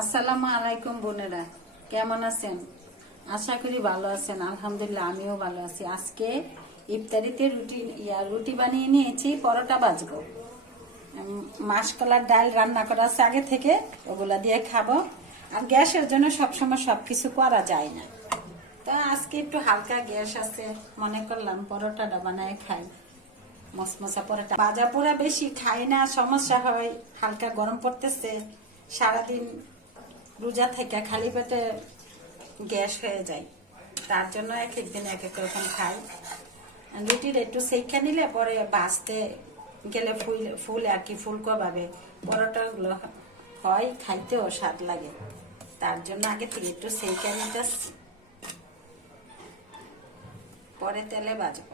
আসসালামু আলাইকুম বোনেরা, কেমন আছেন? আশা করি ভালো আছেন। আলহামদুলিল্লাহ আমিও ভালো আছি। আজকে ইফতারিতে রুটি বানিয়ে নিয়েছি, পরোটা ভাজবো। মাসকলার ডাল রান্না করা আছে আগে থেকে, ওগুলা দিয়ে খাবো। আর গ্যাসের জন্য সবসময় সবকিছু করা যায় না, তো আজকে একটু হালকা গ্যাস আছে, মনে করলাম পরোটাটা বানায় খাই। মশমশা পরোটা ভাজা পোড়া বেশি খাই না, সমস্যা হয়। হালকা গরম পড়তেছে, সারাদিন রোজা থেকে খালি পেটে গ্যাস হয়ে যায়, তার জন্য এক একদিন এক এক রকম খাই। রুটির একটু সেঁকে নিলে পরে ভাজতে গেলে ফুল আর কি ফুলকো ভাবে পরোটাগুলো হয়, খাইতেও স্বাদ লাগে। তার জন্য আগে থেকে একটু সেঁকে নিতে, পরে তেলে ভাজবো।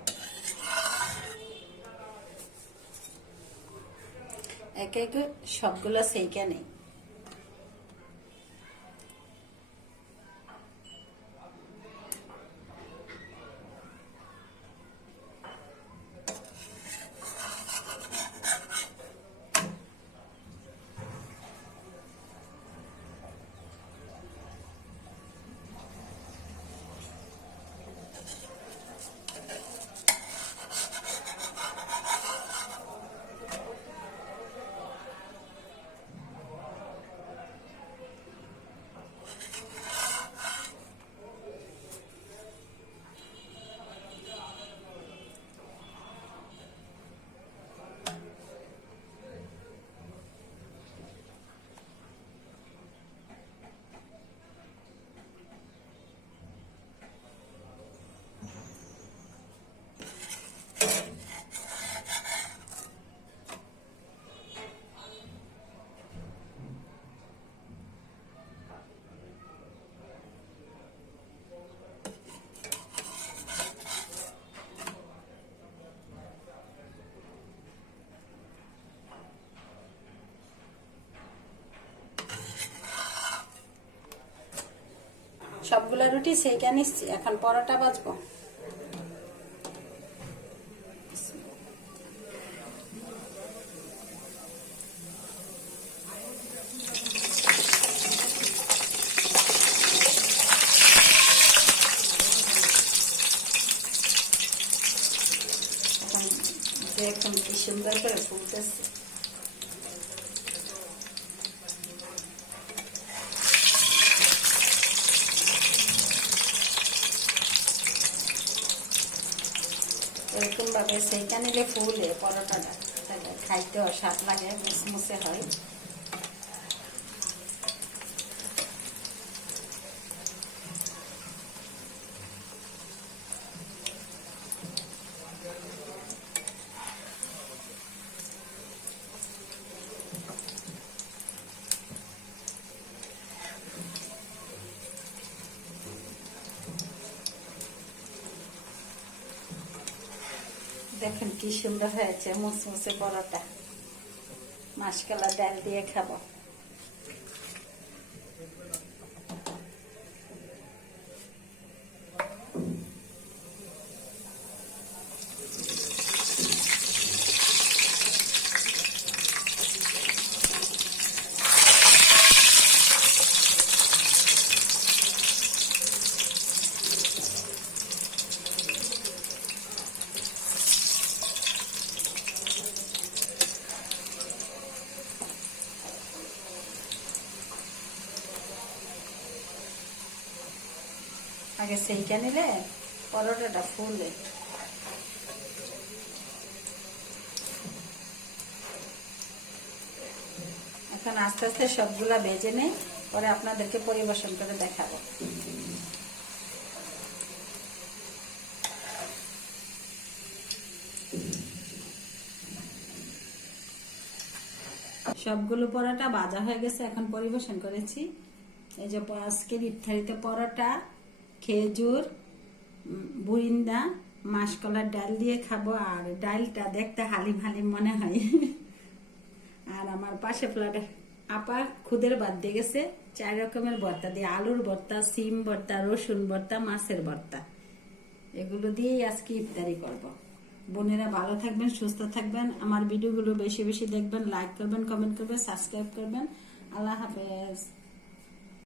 একে একে সবগুলো সেঁকে নেই। সবগুলা রুটি সেঁকে নিচ্ছি, এখন পরোটা ভাজবো। দেখুন কি সুন্দর করে ফুলতেছে। এরকম ভাবে সেইটা নিলে ফুলে পরোটাটা, খাইতেও স্বাদ লাগে, মুসমুসে হয়। দেখেন কি সুন্দর হয়েছে মুসমুসে পরোটা, মাসকলাই ডাল দিয়ে খাবো। আগে সেইটা নিলে পরোটাটা ফুলে। এখন আস্তে আস্তে সবগুলা ভেজে নেই, পরে আপনাদেরকে পরিবেশন করে দেখাবো। সবগুলো পরোটা ভাজা হয়ে গেছে, এখন পরিবেশন করেছি। এই যে আজকের ইফতারিতে পরোটা, খেজুর, বুরিন্দা, মাসকলার ডাল দিয়ে খাবো। আর ডালটা দেখতে হালিম হালিম মনে হয়। আর আমার পাশে ফ্ল্যাটে আপা খুদের বাদ দিয়ে গেছে 4 রকমের ভর্তা দিয়ে, আলুর ভর্তা, সিম ভর্তা, রসুন ভর্তা, মাছের ভর্তা। এগুলো দিয়েই আজকে ইফতারি করব। বোনেরা ভালো থাকবেন, সুস্থ থাকবেন। আমার ভিডিওগুলো বেশি বেশি দেখবেন, লাইক করবেন, কমেন্ট করবেন, সাবস্ক্রাইব করবেন। আল্লাহ হাফেজ।